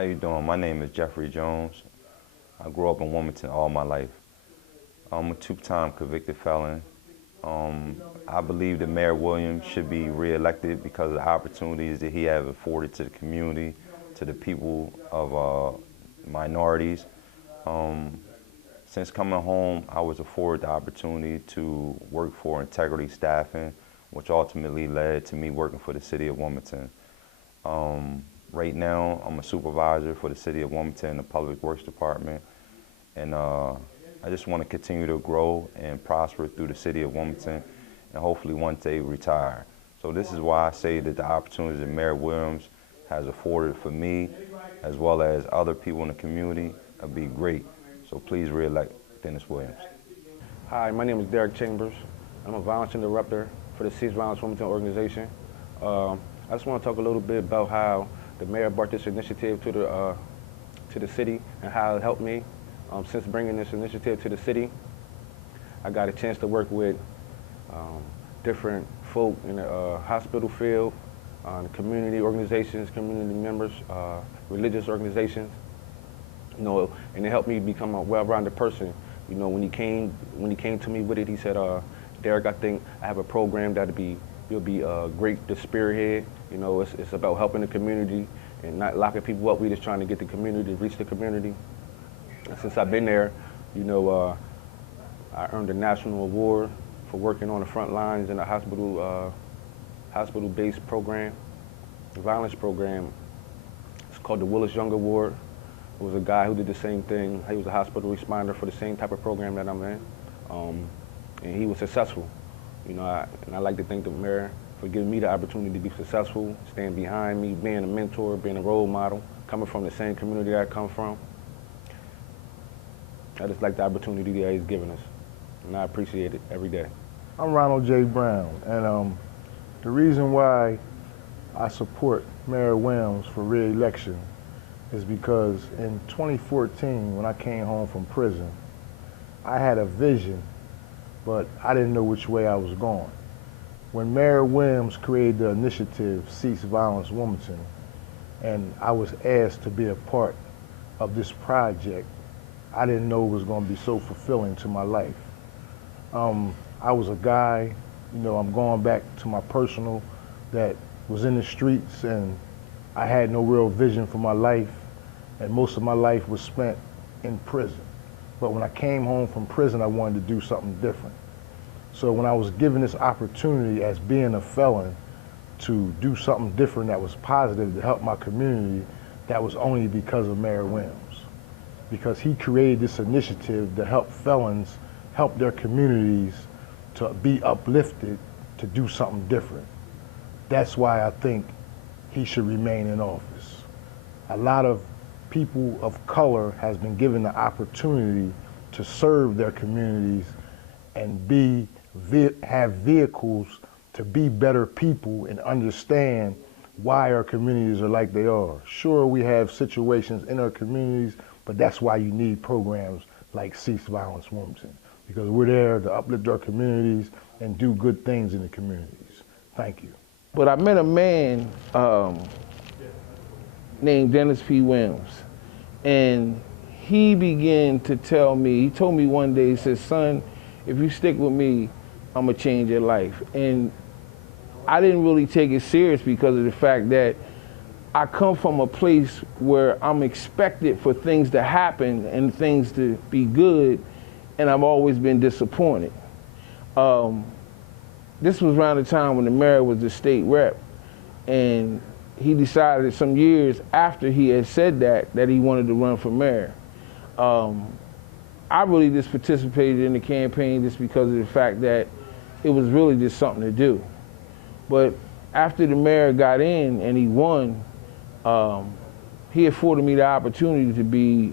How you doing? My name is Jeffrey Jones. I grew up in Wilmington all my life. I'm a two-time convicted felon. I believe that Mayor Williams should be reelected because of the opportunities that he has afforded to the community, to the people of minorities. Since coming home, I was afforded the opportunity to work for Integrity Staffing, which ultimately led to me working for the city of Wilmington. Right now, I'm a supervisor for the city of Wilmington in the Public Works Department, and I just want to continue to grow and prosper through the city of Wilmington and hopefully one day retire. So this is why I say that the opportunities that Mayor Williams has afforded for me, as well as other people in the community, will be great. So please re-elect Dennis Williams. Hi, my name is Derek Chambers. I'm a violence interrupter for the Cease Violence Wilmington organization. I just want to talk a little bit about how the mayor brought this initiative to the city and how it helped me. Since bringing this initiative to the city, I got a chance to work with different folk in the hospital field, community organizations, community members, religious organizations. You know, and it helped me become a well-rounded person. You know, when he came to me with it, he said, "Derek, I think I have a program you'll be great to spearhead. You know, it's about helping the community and not locking people up. We're just trying to get the community, reach the community." And since I've been there, you know, I earned a national award for working on the front lines in a hospital-based program, violence program. It's called the Willis Young Award. It was a guy who did the same thing. He was a hospital responder for the same type of program that I'm in, and he was successful. You know, and I like to thank the mayor for giving me the opportunity to be successful, staying behind me, being a mentor, being a role model, coming from the same community I come from. I just like the opportunity that he's given us, and I appreciate it every day. I'm Ronald J. Brown, and the reason why I support Mayor Williams for re-election is because in 2014, when I came home from prison, I had a vision, but I didn't know which way I was going. When Mayor Williams created the initiative, Cease Violence Wilmington, and I was asked to be a part of this project, I didn't know it was going to be so fulfilling to my life. I was a guy, you know, I'm going back to my personal, that was in the streets, and I had no real vision for my life, and most of my life was spent in prison. But when I came home from prison, I wanted to do something different. So when I was given this opportunity as being a felon to do something different that was positive to help my community, that was only because of Mayor Williams. Because he created this initiative to help felons, help their communities to be uplifted, to do something different. That's why I think he should remain in office. A lot of people of color has been given the opportunity to serve their communities and have vehicles to be better people and understand why our communities are like they are. Sure, we have situations in our communities, but that's why you need programs like Cease Violence Wilmington, because we're there to uplift our communities and do good things in the communities. Thank you. But I met a man named Dennis P. Williams, and he began to tell me, he told me one day, he said, "Son, if you stick with me, I'm gonna change your life." And I didn't really take it serious because of the fact that I come from a place where I'm expected for things to happen and things to be good, and I've always been disappointed. This was around the time when the mayor was the state rep, and he decided some years after he had said that he wanted to run for mayor. I really just participated in the campaign just because of the fact that it was really just something to do. But after the mayor got in and he won, he afforded me the opportunity to be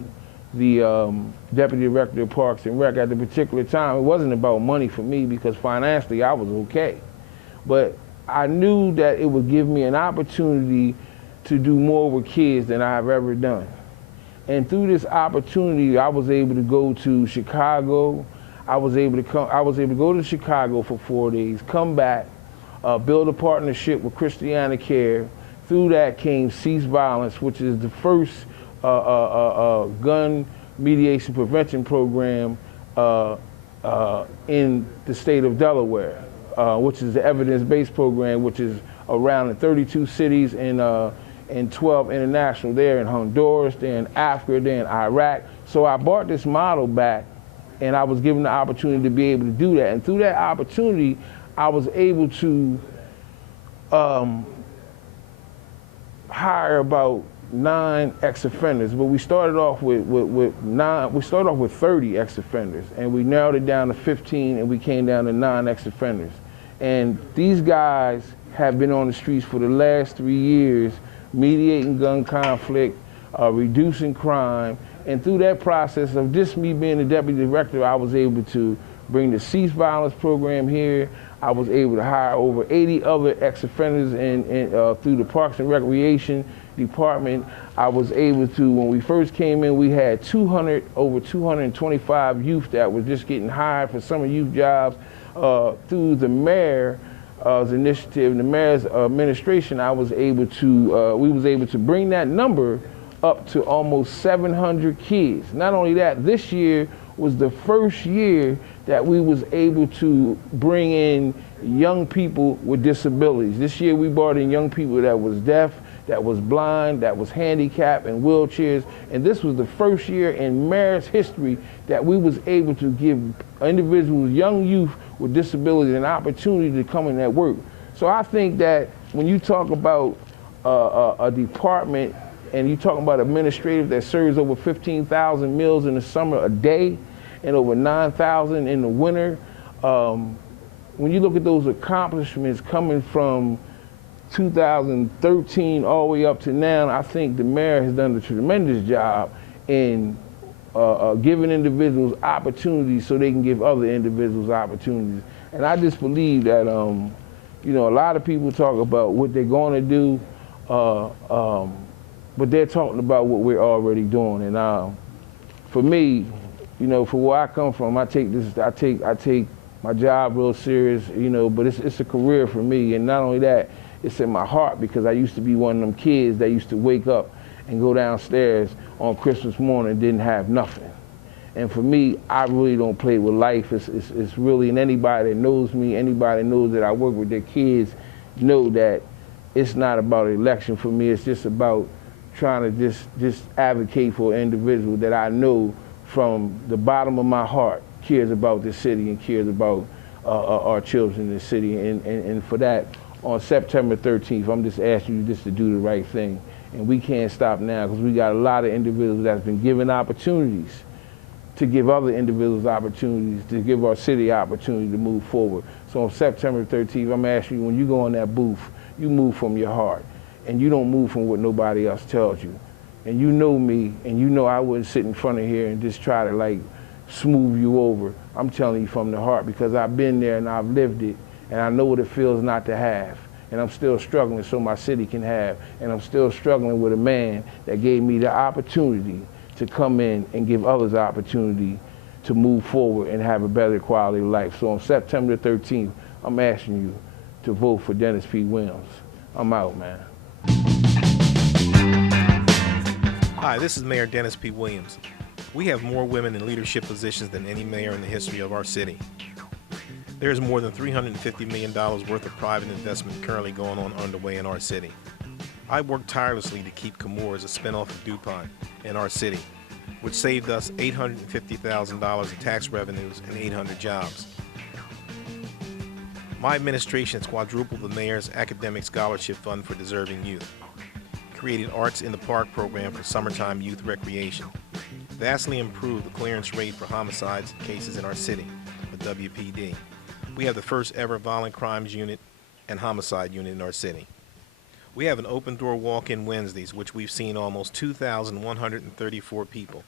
the deputy director of Parks and Rec. At the particular time, it wasn't about money for me because financially I was okay. But I knew that it would give me an opportunity to do more with kids than I've ever done. And through this opportunity, I was able to go to Chicago. I was able to go to Chicago for 4 days, come back, build a partnership with Christiana Care, through that came Cease Violence, which is the first gun mediation prevention program in the state of Delaware, which is the evidence-based program, which is around in 32 cities and 12 international. They're in Honduras, they're in Africa, they're in Iraq. So I brought this model back, and I was given the opportunity to be able to do that. And through that opportunity, I was able to hire about 9 ex-offenders, but we started off with 30 ex-offenders, and we narrowed it down to 15, and we came down to 9 ex-offenders. And these guys have been on the streets for the last 3 years, mediating gun conflict, reducing crime, and through that process of just me being the deputy director, I was able to bring the Cease Violence program here. I was able to hire over 80 other ex-offenders through the Parks and Recreation Department. I was able to, when we first came in, we had over 225 youth that were just getting hired for summer youth jobs. Through the mayor's initiative, the mayor's administration, we was able to bring that number up to almost 700 kids. Not only that, this year was the first year that we was able to bring in young people with disabilities. This year we brought in young people that was deaf, that was blind, that was handicapped, and wheelchairs. And this was the first year in Mayor's history that we was able to give individuals, young youth with disabilities, an opportunity to come in and work. So I think that when you talk about a department and you talk about administrative that serves over 15,000 meals in the summer a day and over 9,000 in the winter, when you look at those accomplishments coming from 2013 all the way up to now, I think the mayor has done a tremendous job in giving individuals opportunities so they can give other individuals opportunities. And I just believe that, you know, a lot of people talk about what they're going to do, but they're talking about what we're already doing. And for me, you know, for where I come from, I take my job real serious, you know, but it's a career for me. And not only that, it's in my heart, because I used to be one of them kids that used to wake up and go downstairs on Christmas morning and didn't have nothing. And for me, I really don't play with life. It's really, and anybody that knows me, anybody that knows that I work with their kids, know that it's not about an election for me. It's just about trying to just advocate for an individual that I know from the bottom of my heart cares about this city and cares about our children in this city. And for that, on September 13th, I'm just asking you just to do the right thing. And we can't stop now, because we got a lot of individuals that's been given opportunities to give other individuals opportunities, to give our city opportunity to move forward. So on September 13th, I'm asking you, when you go in that booth, you move from your heart, and you don't move from what nobody else tells you. And you know me, and you know I wouldn't sit in front of here and just try to like smooth you over. I'm telling you from the heart, because I've been there and I've lived it, and I know what it feels not to have. And I'm still struggling so my city can have. And I'm still struggling with a man that gave me the opportunity to come in and give others the opportunity to move forward and have a better quality of life. So on September 13th, I'm asking you to vote for Dennis P. Williams. I'm out, man. Hi, this is Mayor Dennis P. Williams. We have more women in leadership positions than any mayor in the history of our city. There is more than $350 million worth of private investment currently going on underway in our city. I worked tirelessly to keep Chemours, a spinoff of DuPont, in our city, which saved us $850,000 in tax revenues and 800 jobs. My administration has quadrupled the mayor's academic scholarship fund for deserving youth, created Arts in the Park program for summertime youth recreation, vastly improved the clearance rate for homicides cases in our city, the WPD. We have the first ever violent crimes unit and homicide unit in our city. We have an open door walk-in Wednesdays, which we've seen almost 2,134 people.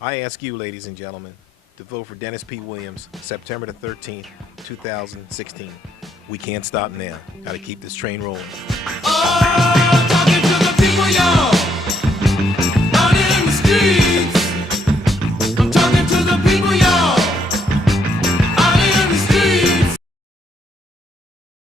I ask you, ladies and gentlemen, to vote for Dennis P. Williams, September the 13th, 2016. We can't stop now. Got to keep this train rolling. Oh, talking to the people, y'all.